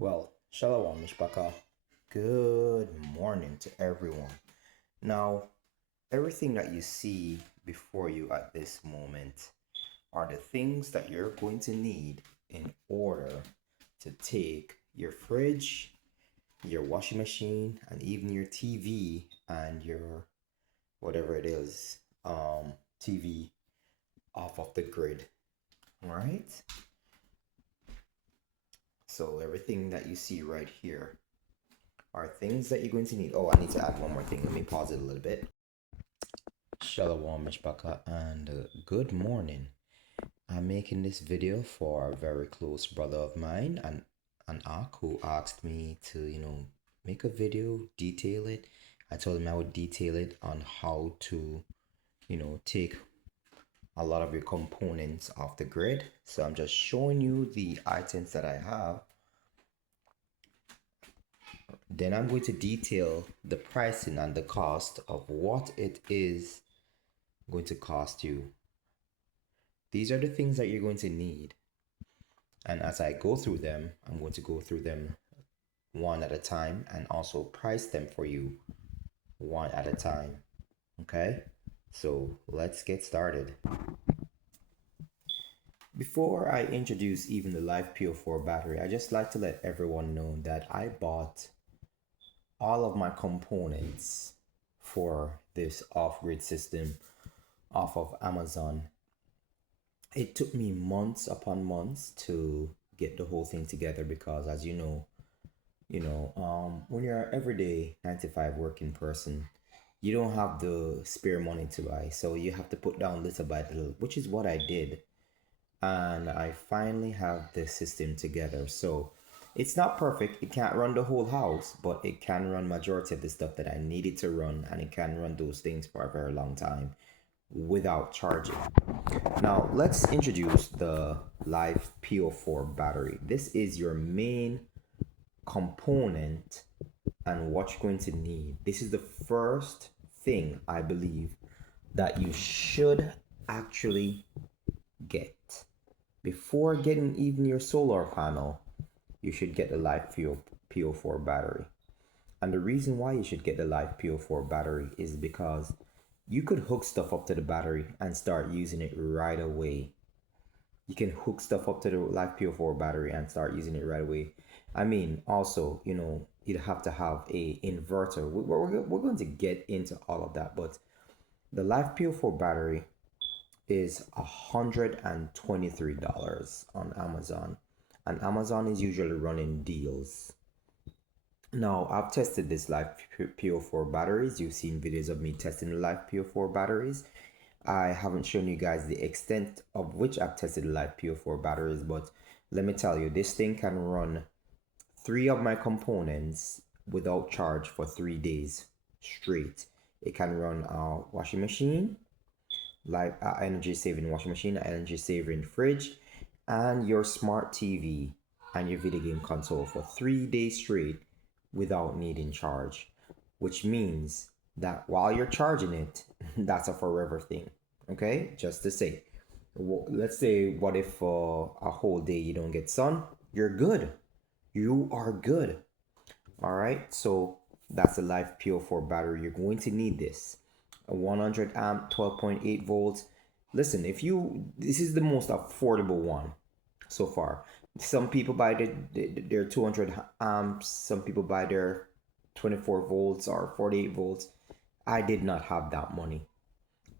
Well, Shalom, Mishpaka. Good morning to everyone. Now, everything that you see before you at this moment are the things that you're going to need in order to take your fridge, your washing machine, and even your TV and your whatever it is, TV off of the grid. All right? So, everything that you see right here are things that you're going to need. Oh, I need to add one more thing. Let me pause it a little bit. Shalom, Mishpaka, and good morning. I'm making this video for a very close brother of mine, an Ak, who asked me to, make a video, detail it. I told him I would detail it on how to, take a lot of your components off the grid. So I'm just showing you the items that I have. Then I'm going to detail the pricing and the cost of what it is going to cost you. These are the things that you're going to need. And as I go through them, I'm going to go through them one at a time and also price them for you one at a time. Okay? So let's get started. Before I introduce even the Life PO4 battery, I just like to let everyone know that I bought all of my components for this off-grid system off of Amazon. It took me months upon months to get the whole thing together because, as you know, when you're an everyday 9 to 5 working person, you don't have the spare money to buy, so you have to put down little by little, which is what I did, and I finally have the system together. So it's not perfect. It can't run the whole house, but it can run majority of the stuff that I needed to run, and it can run those things for a very long time without charging. Now let's introduce the Life PO4 battery. This is your main component and what you're going to need. This is the first thing I believe that you should actually get. Before getting even your solar panel, you should get the Life PO4 battery. And the reason why you should get the Life PO4 battery is because you could hook stuff up to the battery and start using it right away. You can hook stuff up to the Life PO4 battery and start using it right away. I mean, also, you'd have to have a inverter. We're going to get into all of that, but the Life PO4 battery is $123 on Amazon, and Amazon is usually running deals. Now, I've tested this Life PO4 batteries. You've seen videos of me testing the Life PO4 batteries. I haven't shown you guys the extent of which I've tested the Life PO4 batteries, but let me tell you, this thing can run 3 of my components without charge for 3 days straight. It can run a washing machine, like energy saving washing machine, an energy saving fridge, and your smart TV and your video game console for 3 days straight without needing charge, which means that while you're charging it, that's a forever thing. Okay, just to say, let's say, what if a whole day you don't get sun? You're good. You are good. All right, so that's a Life PO4 battery. You're going to need this. A 100 amp, 12.8 volts. Listen, this is the most affordable one so far. Some people buy their 200 amps, some people buy their 24 volts or 48 volts. I did not have that money.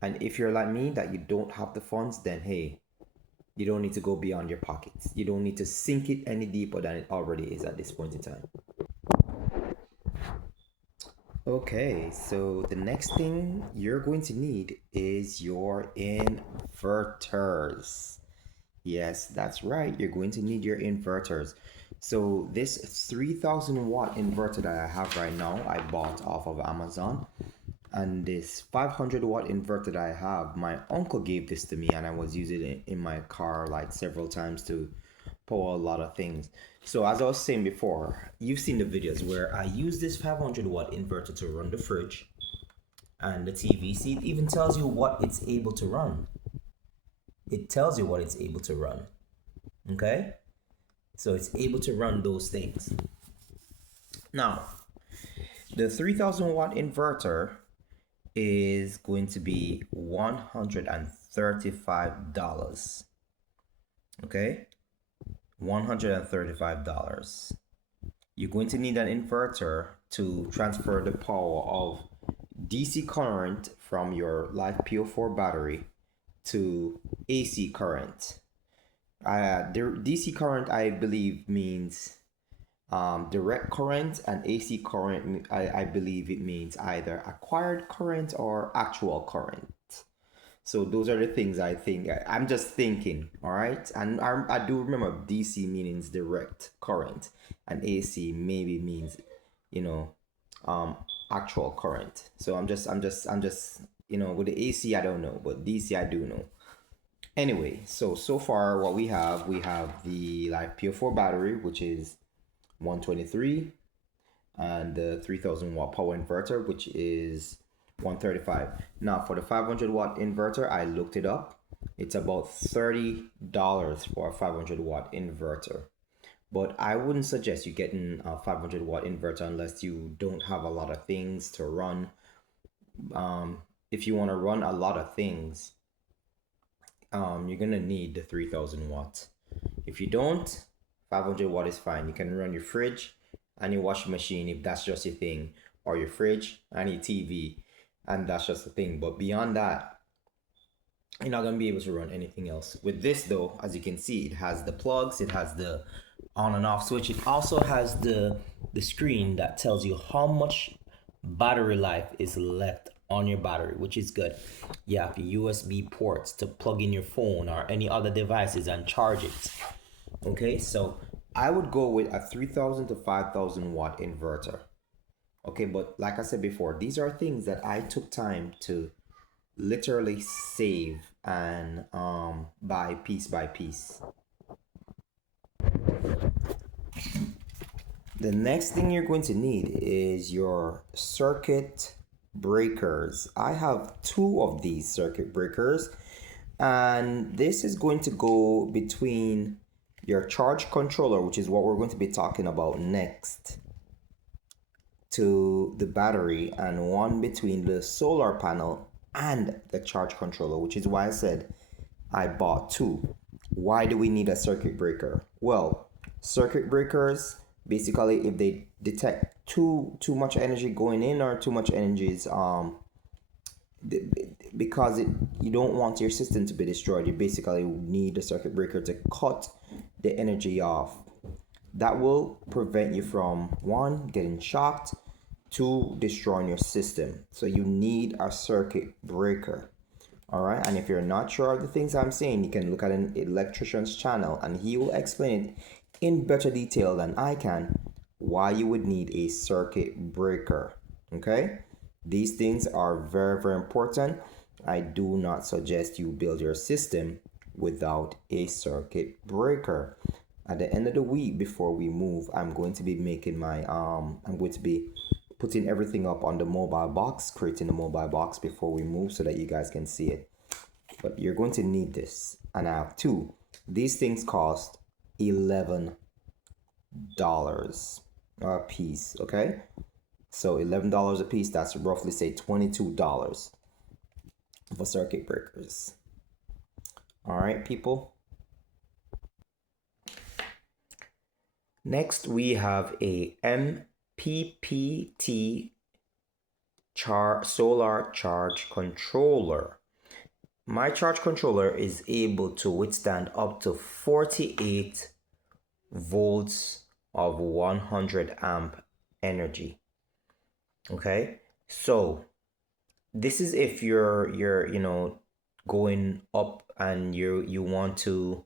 And if you're like me, that you don't have the funds, then hey, you don't need to go beyond your pockets. You don't need to sink it any deeper than it already is at this point in time. Okay, so the next thing you're going to need is your inverters. Yes, that's right. You're going to need your inverters. So this 3000 watt inverter that I have right now, I bought off of Amazon. And this 500 watt inverter that I have, my uncle gave this to me, and I was using it in my car like several times to power a lot of things. So as I was saying before, you've seen the videos where I use this 500 watt inverter to run the fridge and the TV. See, it even tells you what it's able to run. It tells you what it's able to run. Okay? So it's able to run those things. Now, the 3000 watt inverter is going to be $135. Okay? $135. You're going to need an inverter to transfer the power of DC current from your LiFePO4 battery to AC current. The DC current, I believe, means direct current, and AC current, I believe it means either acquired current or actual current. So those are the things I think. I'm just thinking, all right? And I do remember DC means direct current, and AC maybe means, you know, um, actual current. So I'm just, with the AC I don't know, but DC I do know. Anyway, so far what we have the LiFePO4 battery, which is 123, and the 3000 watt power inverter, which is 135. Now for the 500 watt inverter, I looked it up. It's about $30 for a 500 watt inverter. But I wouldn't suggest you getting a 500 watt inverter unless you don't have a lot of things to run. If you want to run a lot of things, you're gonna need the 3000 watts. If you don't, 500 watt is fine. You can run your fridge and your washing machine if that's just your thing, or your fridge and your TV, and that's just the thing. But beyond that, you're not gonna be able to run anything else. With this though, as you can see, it has the plugs, it has the on and off switch. It also has the screen that tells you how much battery life is left on your battery, which is good. You have USB ports to plug in your phone or any other devices and charge it. Okay, so I would go with a 3000 to 5000 watt inverter. Okay, but like I said before, these are things that I took time to literally save and buy piece by piece. The next thing you're going to need is your circuit breakers. I have two of these circuit breakers, and this is going to go between your charge controller, which is what we're going to be talking about next, to the battery, and one between the solar panel and the charge controller, which is why I said I bought two. Why do we need a circuit breaker? Well, circuit breakers, basically, if they detect too much energy going in or too much energy is because you don't want your system to be destroyed, you basically need a circuit breaker to cut the energy off. That will prevent you from, one, getting shocked, two, destroying your system. So you need a circuit breaker. All right, and if you're not sure of the things I'm saying, you can look at an electrician's channel and he will explain it in better detail than I can why you would need a circuit breaker. Okay, these things are very, very important. I do not suggest you build your system without a circuit breaker. At the end of the week, before we move, I'm going to be making my I'm going to be putting everything up on the mobile box, creating the mobile box before we move so that you guys can see it. But you're going to need this, and I have two. These things cost $11 a piece. Okay, so $11 a piece, that's roughly say $22 for circuit breakers. All right, people. Next, we have a MPPT solar charge controller. My charge controller is able to withstand up to 48 volts of 100 amp energy. Okay, so this is if you're going up and you want to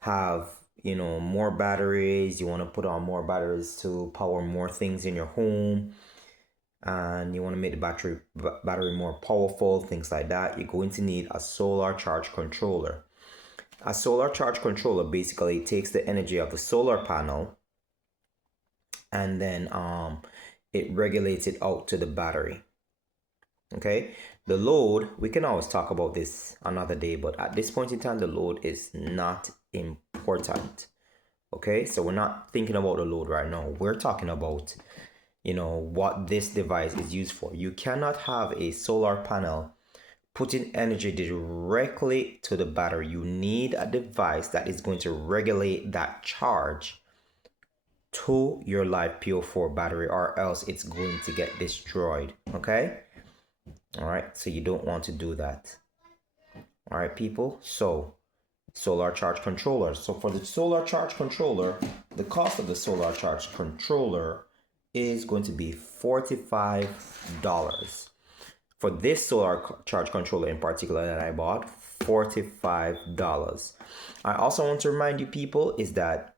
have more batteries, you want to put on more batteries to power more things in your home, and you want to make the battery more powerful, things like that. You're going to need a solar charge controller. A solar charge controller basically takes the energy of the solar panel and then it regulates it out to the battery. Okay, the load, we can always talk about this another day, but at this point in time, the load is not important. Okay, so we're not thinking about the load right now. We're talking about, what this device is used for. You cannot have a solar panel putting energy directly to the battery. You need a device that is going to regulate that charge to your LiFePO4 battery, or else it's going to get destroyed. Okay, all right, so you don't want to do that. All right, people. So solar charge controller. So for the solar charge controller, the cost of the solar charge controller is going to be $45. For this solar charge controller in particular that I bought, $45. I also want to remind you people is that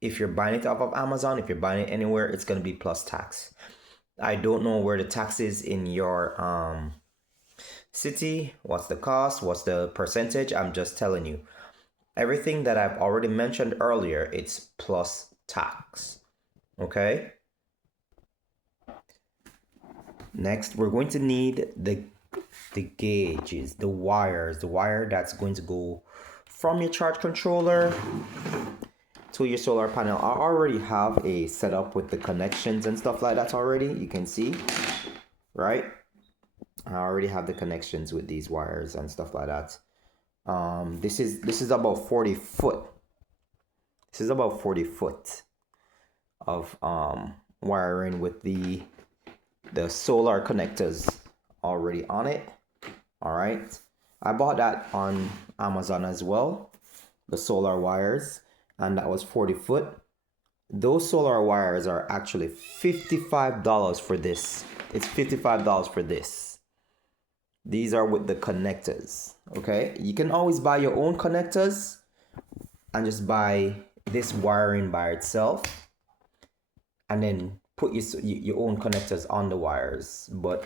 if you're buying it off of Amazon, if you're buying it anywhere, it's going to be plus tax. I don't know where the tax is in your city, what's the cost, what's the percentage. I'm just telling you, everything that I've already mentioned earlier, it's plus tax. Okay, next we're going to need the gauges, the wire that's going to go from your charge controller to your solar panel. I already have a setup with the connections and stuff like that already. You can see, right? I already have the connections with these wires and stuff like that. This is about 40 foot. This is about 40 foot of wiring with the solar connectors already on it. All right, I bought that on Amazon as well, the solar wires, and that was 40 foot. Those solar wires are actually $55 for this. It's $55 for this. These are with the connectors. Okay, you can always buy your own connectors and just buy this wiring by itself and then put your own connectors on the wires. But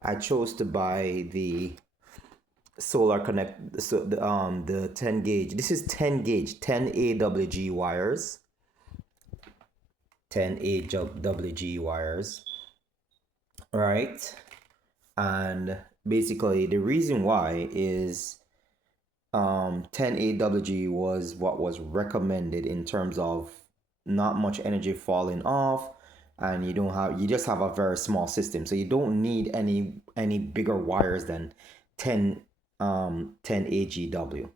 I chose to buy the solar connect, so the 10 gauge. This is 10 gauge, 10 AWG wires. 10 AWG wires. Right? And basically the reason why is 10 AWG was what was recommended in terms of not much energy falling off, and you just have a very small system, so you don't need any bigger wires than 10 AGW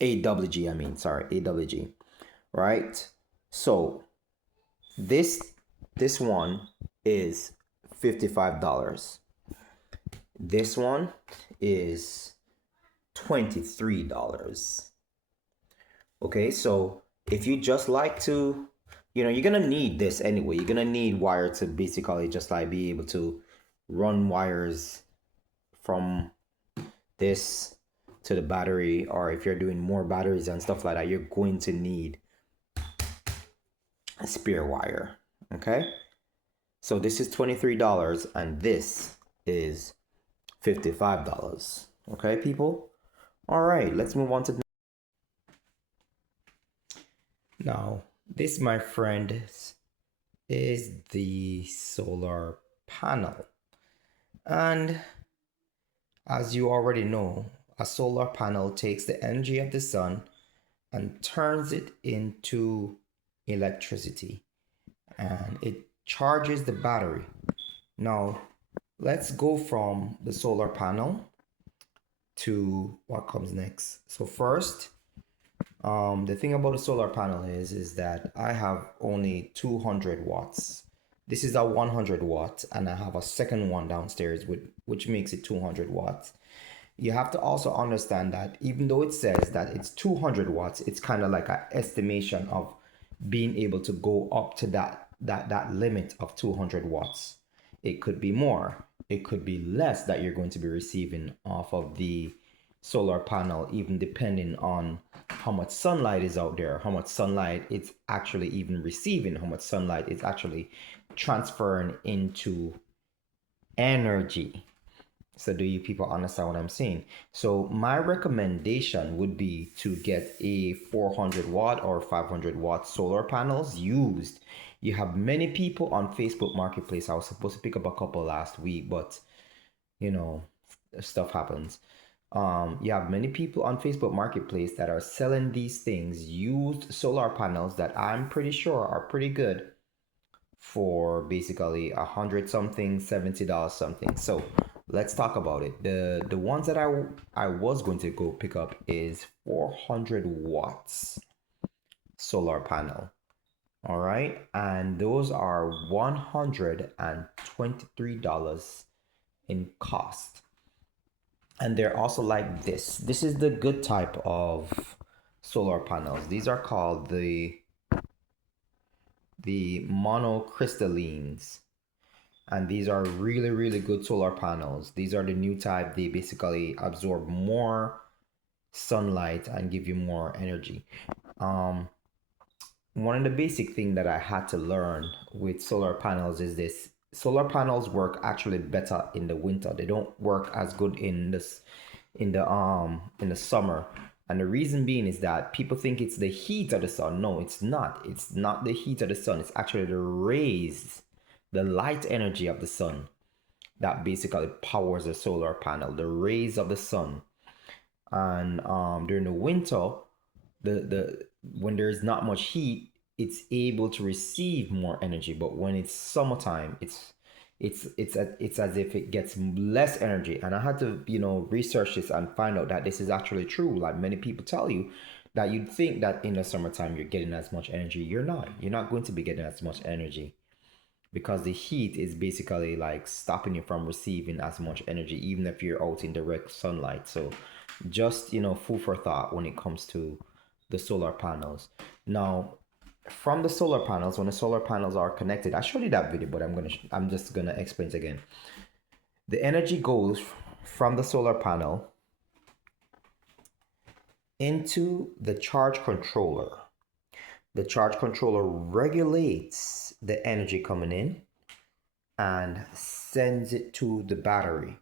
AWG, I mean, sorry, AWG, right? So this one is $55. This one is $23. Okay, so if you just like to, you're gonna need this anyway. You're gonna need wire to basically just like be able to run wires from this to the battery, or if you're doing more batteries and stuff like that, you're going to need a spare wire. Okay, so this is $23 and this is $55. Okay, people. All right, let's move on to now. This, my friend, is the solar panel, and as you already know, a solar panel takes the energy of the sun and turns it into electricity, and it charges the battery. Now, let's go from the solar panel to what comes next. So first, the thing about the solar panel is that I have only 200 watts. This is a 100 watt, and I have a second one downstairs which makes it 200 watts. You have to also understand that even though it says that it's 200 watts, it's kind of like an estimation of being able to go up to that limit of 200 watts. It could be more, it could be less that you're going to be receiving off of the solar panel, even depending on how much sunlight is out there, how much sunlight it's actually even receiving, how much sunlight is actually transferring into energy. So do you people understand what I'm saying? So my recommendation would be to get a 400 watt or 500 watt solar panels used. You have many people on Facebook Marketplace. I was supposed to pick up a couple last week, but stuff happens. You have many people on Facebook Marketplace that are selling these things, used solar panels that I'm pretty sure are pretty good for basically 100 something, $70 something. So let's talk about it. The ones that I was going to go pick up is 400 watts solar panel. All right, and those are $123 in cost. And they're also like this. This is the good type of solar panels. These are called the monocrystallines. And these are really, really good solar panels. These are the new type. They basically absorb more sunlight and give you more energy. Um, One of the basic thing that I had to learn with solar panels is this. Solar panels work actually better in the winter. They don't work as good in the summer. And the reason being is that people think it's the heat of the sun. No, it's not. It's not the heat of the sun. It's actually the rays, the light energy of the sun that basically powers a solar panel, the rays of the sun. And during the winter, the when there's not much heat, it's able to receive more energy. But when it's summertime, it's as if it gets less energy. And I had to research this and find out that this is actually true. Like many people tell you that you'd think that in the summertime you're getting as much energy. You're not. You're not going to be getting as much energy because the heat is basically like stopping you from receiving as much energy even if you're out in direct sunlight. So just food for thought when it comes to the solar panels. Now, from the solar panels, when the solar panels are connected, I showed you that video, but I'm just gonna explain it again. The energy goes from the solar panel into the charge controller. The charge controller regulates the energy coming in and sends it to the battery.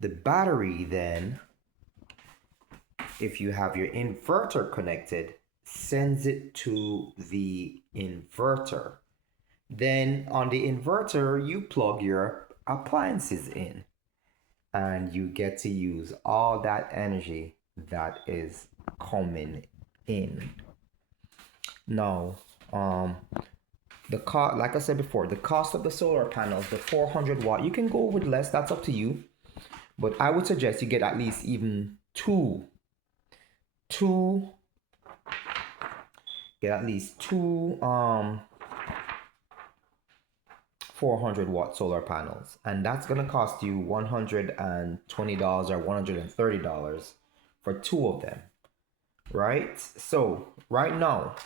The battery then, if you have your inverter connected, sends it to the inverter. Then on the inverter, you plug your appliances in and you get to use all that energy that is coming in. Now, the cost, like I said before, the cost of the solar panels, the 400 watt, you can go with less, that's up to you. But I would suggest you get at least even two get at least two 400 watt solar panels, and that's gonna cost you $120 or $130 for two of them, right? So right now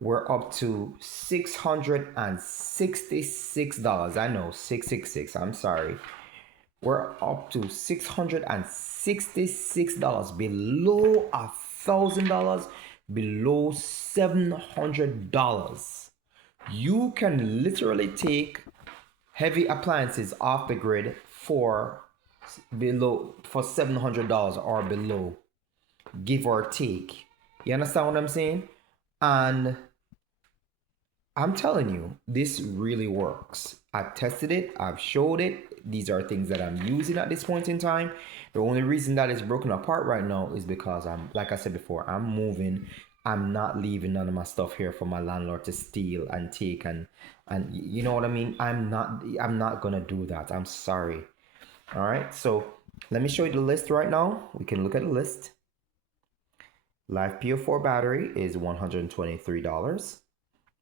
we're up to $666. I know 666, I'm sorry. We're up to $666, below $1,000, below $700. You can literally take heavy appliances off the grid for $700 or below, give or take. You understand what I'm saying? And I'm telling you, this really works. I've tested it, I've showed it. These are things that I'm using at this point in time. The only reason that it's broken apart right now is because like I said before, I'm moving. I'm not leaving none of my stuff here for my landlord to steal and take and you know what I mean? I'm not gonna do that. I'm sorry. All right, so let me show you the list right now. We can look at the list. LiFePO4 battery is $123.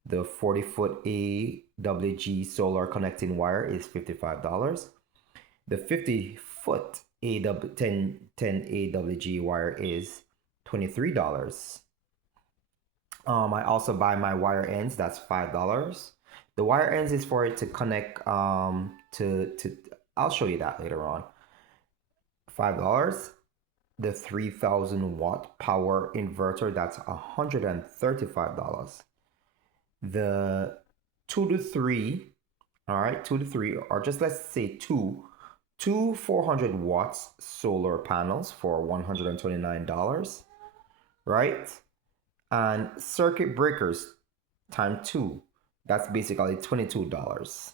The 40-foot AWG solar connecting wire is $55. The 50-foot 10 AWG wire is $23. I also buy my wire ends, that's $5. The wire ends is for it to connect to I'll show you that later on. $5. The 3000 watt power inverter, that's $135. The 2 to 3, all right, 2 to 3, or just let's say two 400 watts solar panels for $129, right? And circuit breakers times 2, that's basically $22,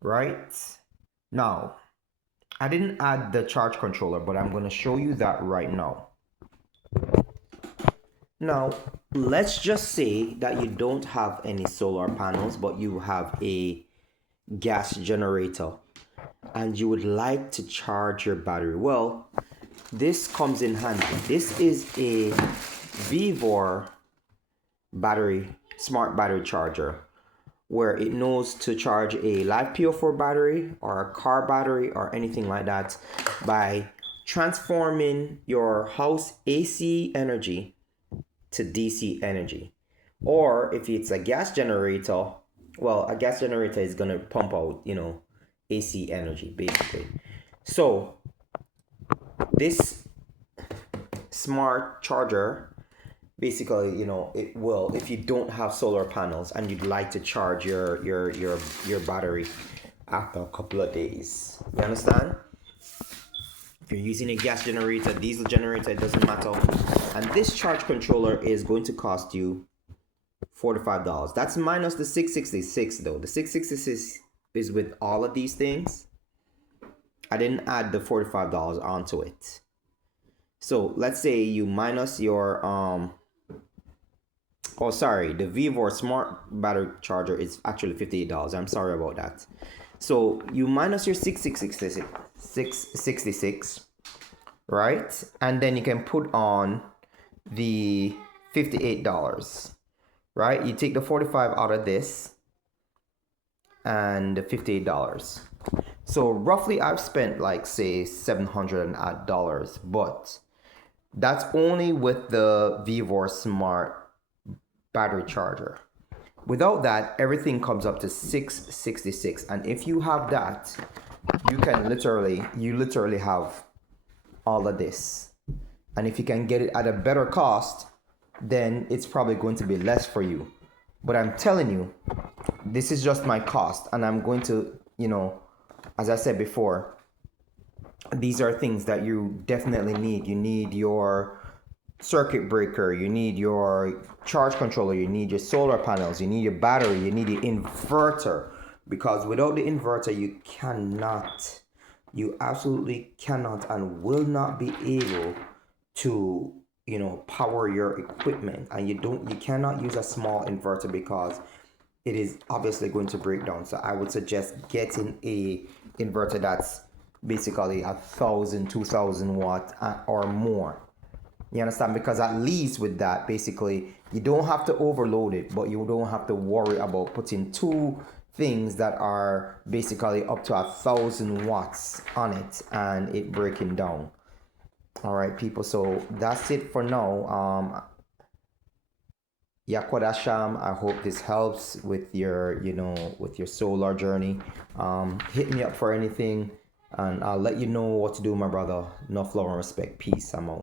right? Now, I didn't add the charge controller, but I'm going to show you that right now. Now, let's just say that you don't have any solar panels, but you have a gas generator and you would like to charge your battery. Well, this comes in handy. This is a Vevor battery, smart battery charger, where it knows to charge a LiFePO4 battery or a car battery or anything like that by transforming your house AC energy to DC energy. Or if it's a gas generator, well, a gas generator is going to pump out, AC energy basically. So this smart charger basically, it will, if you don't have solar panels and you'd like to charge your battery after a couple of days. You understand? If you're using a gas generator, diesel generator, it doesn't matter. And this charge controller is going to cost you $45. That's minus the $666 though. The $666 is with all of these things. I didn't add the $45 onto it. So let's say you minus your the Vevor smart battery charger is actually $58. I'm sorry about that. So you minus your 666, right? And then you can put on the $58, right? You take the 45 out of this and the $58. So roughly I've spent like say $700, but that's only with the Vevor smart battery charger. Without that, everything comes up to $666. And if you have that, you literally have all of this. And if you can get it at a better cost, then it's probably going to be less for you. But I'm telling you, this is just my cost. And I'm going to, as I said before, these are things that you definitely need. You need your circuit breaker, you need your charge controller, you need your solar panels, you need your battery, you need the inverter, because without the inverter you absolutely cannot and will not be able to power your equipment. And you cannot use a small inverter because it is obviously going to break down. So I would suggest getting a inverter that's basically 1,000, 2,000 watt or more. You understand? Because at least with that, basically, you don't have to overload it, but you don't have to worry about putting two things that are basically up to 1,000 watts on it and it breaking down. All right, people. So that's it for now. Yakodasham, I hope this helps with your, with your solar journey. Hit me up for anything and I'll let you know what to do, my brother. Enough love and respect. Peace. I'm out.